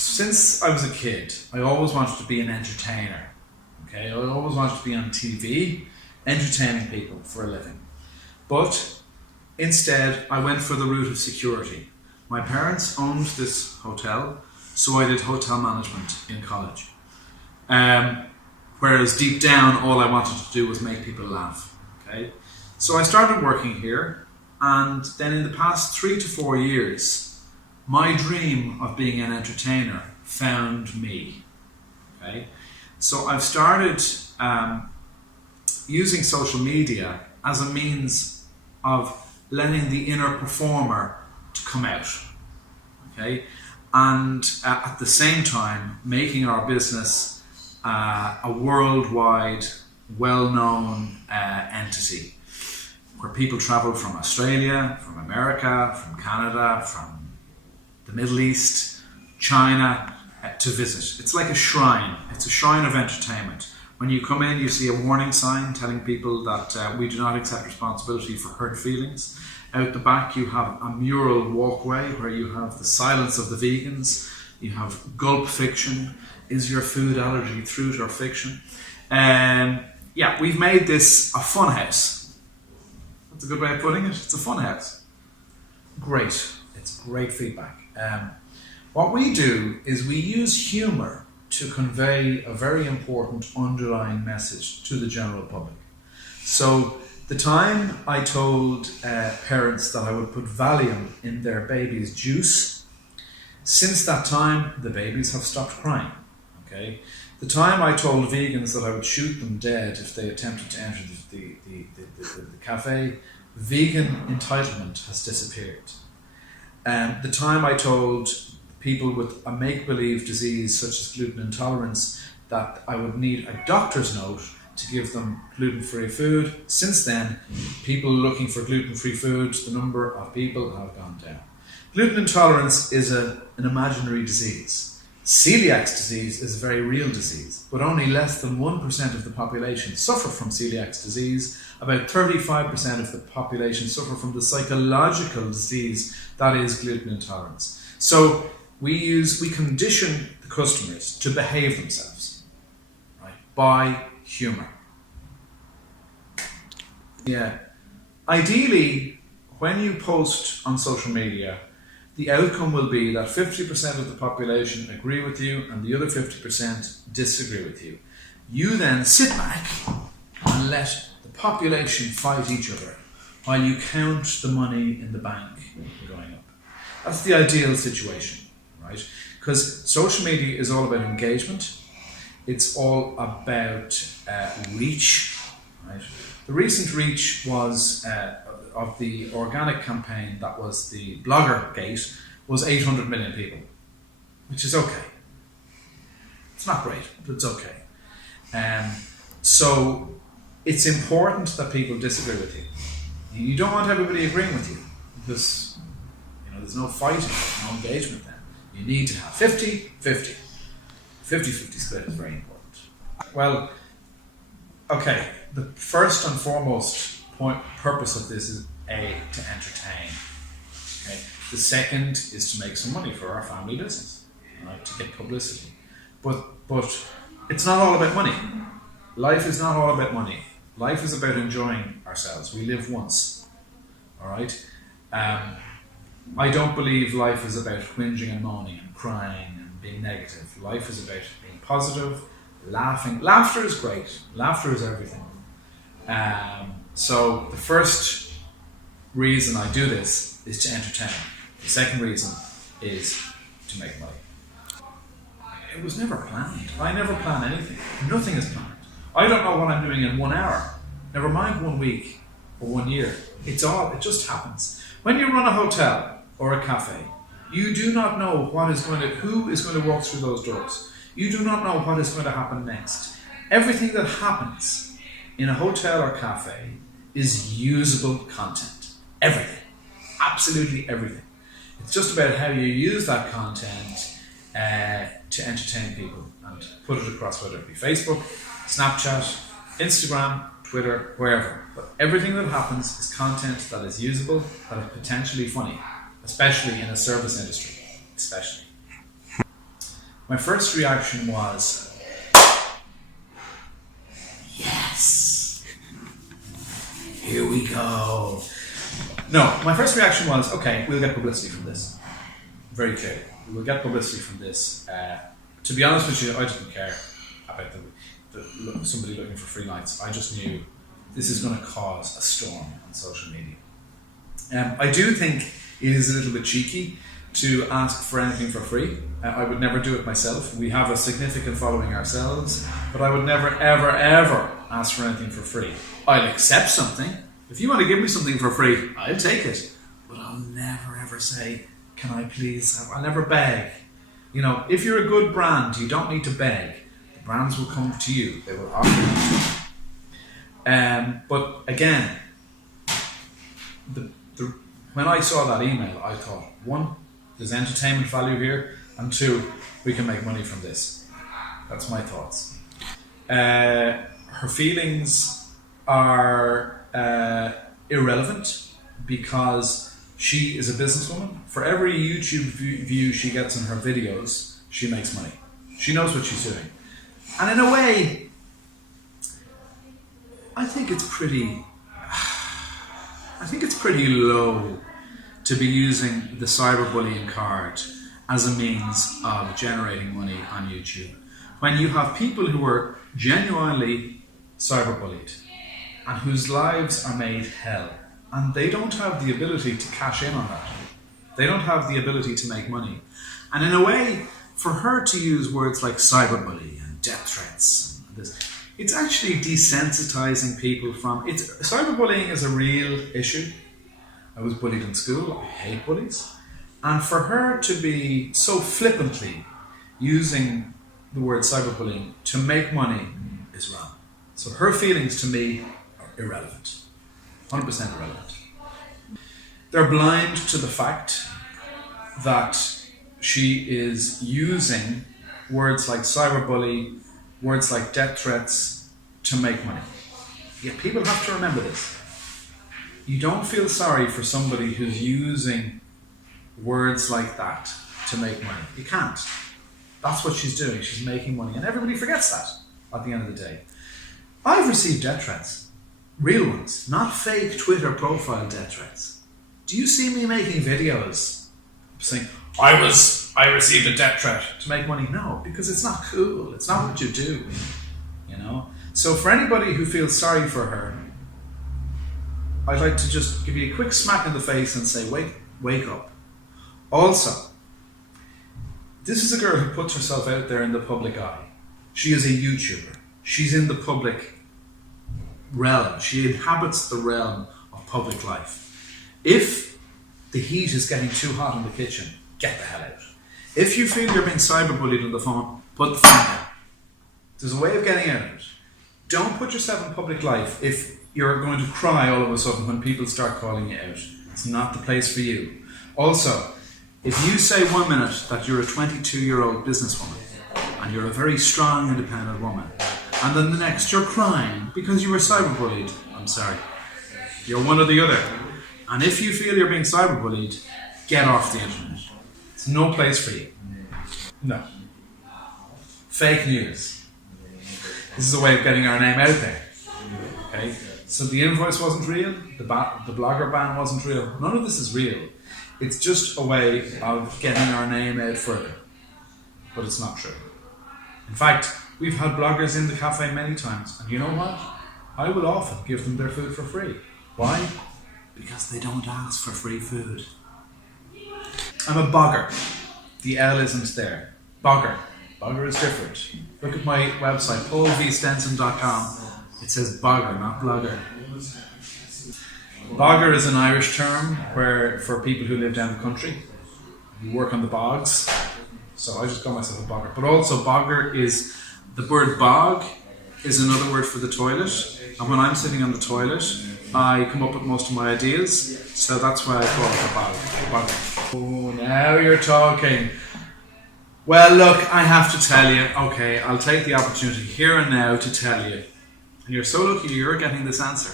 since I was a kid, I always wanted to be an entertainer. Okay, I always wanted to be on TV, entertaining people for a living. But instead, I went for the route of security. My parents owned this hotel, so I did hotel management in college. Whereas deep down, all I wanted to do was make people laugh. Okay, so I started working here, and then in the past 3 to 4 years, my dream of being an entertainer found me. Okay, so I've started using social media as a means of letting the inner performer to come out. Okay, and at the same time making our business a worldwide, well-known entity, where people travel from Australia, from America, from Canada, from the Middle East, China, to visit. It's like a shrine. It's a shrine of entertainment. When you come in, you see a warning sign telling people that we do not accept responsibility for hurt feelings. Out the back, you have a mural walkway where you have the silence of the vegans. You have gulp fiction. Is your food allergy truth or fiction? Yeah, we've made this a fun house. That's a good way of putting it. It's a fun house. Great. It's great feedback. What we do is we use humour to convey a very important underlying message to the general public. So the time I told parents that I would put Valium in their baby's juice, since that time the babies have stopped crying. Okay, the time I told vegans that I would shoot them dead if they attempted to enter the cafe, vegan entitlement has disappeared. The time I told people with a make-believe disease such as gluten intolerance that I would need a doctor's note to give them gluten-free food, since then, people looking for gluten-free food, the number of people have gone down. Gluten intolerance is an imaginary disease. Celiac disease is a very real disease, but only less than 1% of the population suffer from celiac disease. About 35% of the population suffer from the psychological disease that is gluten intolerance. So we condition the customers to behave themselves, right, by humour. Yeah. Ideally, when you post on social media, the outcome will be that 50% of the population agree with you and the other 50% disagree with you. You then sit back and let the population fight each other while you count the money in the bank going up. That's the ideal situation, right? Because social media is all about engagement. It's all about reach, right? The recent reach was of the organic campaign, that was the Blogger Gate, was 800 million people, which is okay. It's not great, but it's okay. So it's important that people disagree with you. You don't want everybody agreeing with you, because there's no fighting, no engagement then. You need to have 50-50. 50-50 split is very important. Well, okay, the first and foremost purpose of this is to entertain. Okay. The second is to make some money for our family business, right? To get publicity. But it's not all about money. Life is not all about money. Life is about enjoying ourselves. We live once. All right. I don't believe life is about whinging and moaning and crying and being negative. Life is about being positive, laughing. Laughter is great. Laughter is everything. So the first reason I do this is to entertain. The second reason is to make money. It was never planned. I never plan anything. Nothing is planned. I don't know what I'm doing in 1 hour. Never mind 1 week or 1 year. It just happens. When you run a hotel or a cafe, you do not know who is going to walk through those doors. You do not know what is going to happen next. Everything that happens in a hotel or cafe is usable content. Everything. Absolutely everything. It's just about how you use that content to entertain people and put it across, whether it be Facebook, Snapchat, Instagram, Twitter, wherever. But everything that happens is content that is usable, that is potentially funny, especially in a service industry, especially. my first reaction was, yes, here we go. No, my first reaction was, okay, we'll get publicity from this. Very clearly. We'll get publicity from this. To be honest with you, I didn't care about somebody looking for free nights. I just knew this is going to cause a storm on social media. I do think it is a little bit cheeky to ask for anything for free. I would never do it myself. We have a significant following ourselves, but I would never, ever, ever ask for anything for free. I'll accept something. If you want to give me something for free, I'll take it. But I'll never, ever say, can I please have... I'll never beg. You know, if you're a good brand, you don't need to beg. The brands will come to you. They will offer you. But again, when I saw that email, I thought, one, there's entertainment value here, and two, we can make money from this. That's my thoughts. Her feelings are irrelevant because she is a businesswoman. For every YouTube view she gets in her videos, she makes money. She knows what she's doing. And in a way, I think it's pretty low to be using the cyberbullying card as a means of generating money on YouTube. When you have people who are genuinely cyberbullied and whose lives are made hell, and they don't have the ability to cash in on that. They don't have the ability to make money. And in a way, for her to use words like cyberbully and death threats and this, it's actually desensitizing people from... Cyberbullying is a real issue. I was bullied in school. I hate bullies. And for her to be so flippantly using the word cyberbullying to make money is wrong. So her feelings to me are irrelevant. 100% irrelevant. They're blind to the fact that she is using words like cyberbully, words like death threats to make money. Yet people have to remember this. You don't feel sorry for somebody who's using words like that to make money. You can't. That's what she's doing. She's making money. And everybody forgets that at the end of the day. I've received death threats. Real ones. Not fake Twitter profile death threats. Do you see me making videos saying, I received a death threat to make money? No, because it's not cool. It's not what you do. You know? So for anybody who feels sorry for her, I'd like to just give you a quick smack in the face and say, wake up. Also, this is a girl who puts herself out there in the public eye. She is a YouTuber. She's in the public realm. She inhabits the realm of public life. If the heat is getting too hot in the kitchen, get the hell out. If you feel you're being cyberbullied on the phone, put the phone down. There's a way of getting out of it. Don't put yourself in public life if you're going to cry all of a sudden when people start calling you out. It's not the place for you. Also, if you say 1 minute that you're a 22-year-old businesswoman and you're a very strong, independent woman, and then the next you're crying because you were cyberbullied, I'm sorry. You're one or the other. And if you feel you're being cyberbullied, get off the internet. It's no place for you. No. Fake news. This is a way of getting our name out there. Okay? So the invoice wasn't real, the blogger ban wasn't real. None of this is real. It's just a way of getting our name out further. But it's not true. In fact, we've had bloggers in the cafe many times, and you know what? I will often give them their food for free. Why? Because they don't ask for free food. I'm a bogger. The L isn't there. Bogger. Bogger is different. Look at my website, paulvstenson.com. It says bogger, not blogger. Bogger is an Irish term for people who live down the country. You work on the bogs. So I just call myself a bogger. But also bogger is, the word bog is another word for the toilet. And when I'm sitting on the toilet, I come up with most of my ideas. So that's why I call it a bogger. Oh, now you're talking. Well, look, I have to tell you. Okay, I'll take the opportunity here and now to tell you. And you're so lucky you're getting this answer.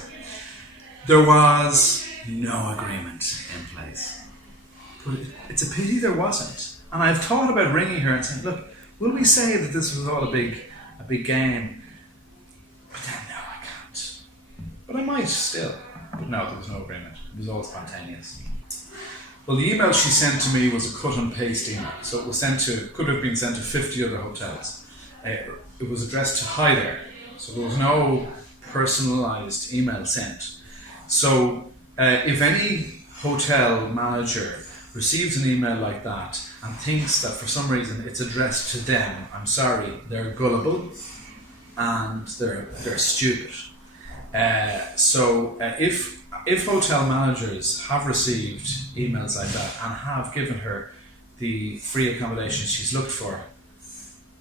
There was no agreement in place. But it's a pity there wasn't. And I've thought about ringing her and saying, look, Will we say that this was all a big game? But then no, I can't. But I might still. But no, there was no agreement. It was all spontaneous. Well, the email she sent to me was a cut and paste email. So it was could have been sent to 50 other hotels. It was addressed to hi there. So there was no personalised email sent. So if any hotel manager receives an email like that and thinks that for some reason it's addressed to them, I'm sorry, they're gullible and they're stupid. So if hotel managers have received emails like that and have given her the free accommodation she's looked for,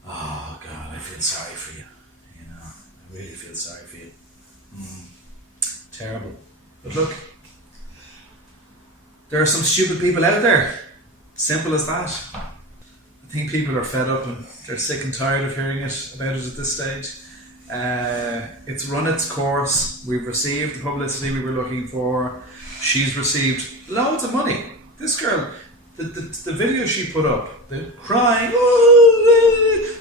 oh God, I feel sorry for you. You know, I really feel sorry for you. Terrible. But look, there are some stupid people out there. Simple as that. I think people are fed up and they're sick and tired of hearing about it at this stage. It's run its course. We've received the publicity we were looking for. She's received loads of money. This girl, the video she put up, the crying,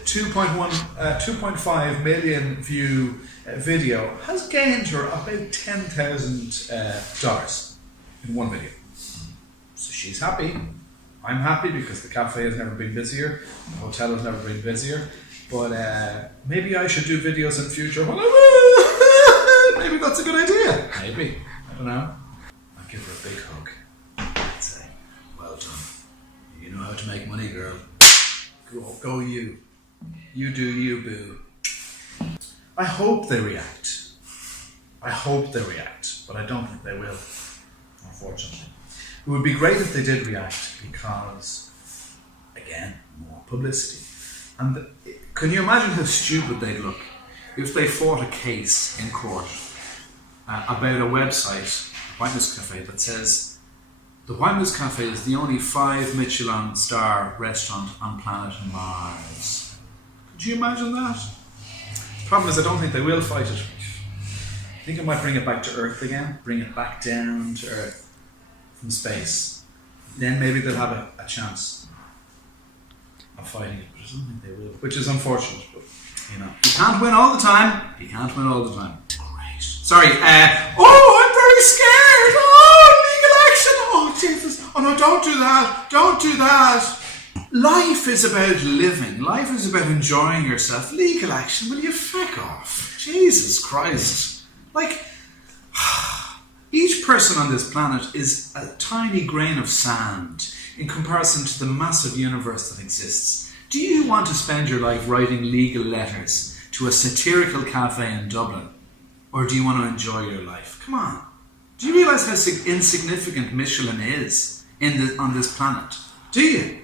2.5 million view video, has gained her about $10,000 in one video. So she's happy. I'm happy because the cafe has never been busier, the hotel has never been busier. But maybe I should do videos in future. Maybe that's a good idea. Maybe. I don't know. I'd give her a big hug. I'd say, well done. You know how to make money, girl. Go you. You do you, boo. I hope they react. But I don't think they will, unfortunately. It would be great if they did react because, again, more publicity. And can you imagine how stupid they'd look if they fought a case in court about a website, White Moose Cafe, that says the White Moose Cafe is the only 5 Michelin star restaurant on planet Mars. Could you imagine that? The problem is I don't think they will fight it. I think it might bring it back to Earth again, bring it back down to Earth from space. Then maybe they'll have a chance of fighting it, but I don't think they will, which is unfortunate, but you know, you can't win all the time. Great. Sorry, I'm very scared. Legal action. Jesus. Oh no, don't do that. Life is about living. Life is about enjoying yourself. Legal action, will you feck off? Jesus Christ. Like, each person on this planet is a tiny grain of sand in comparison to the massive universe that exists. Do you want to spend your life writing legal letters to a satirical cafe in Dublin? Or do you want to enjoy your life? Come on. Do you realise how insignificant Michelin is on this planet? Do you?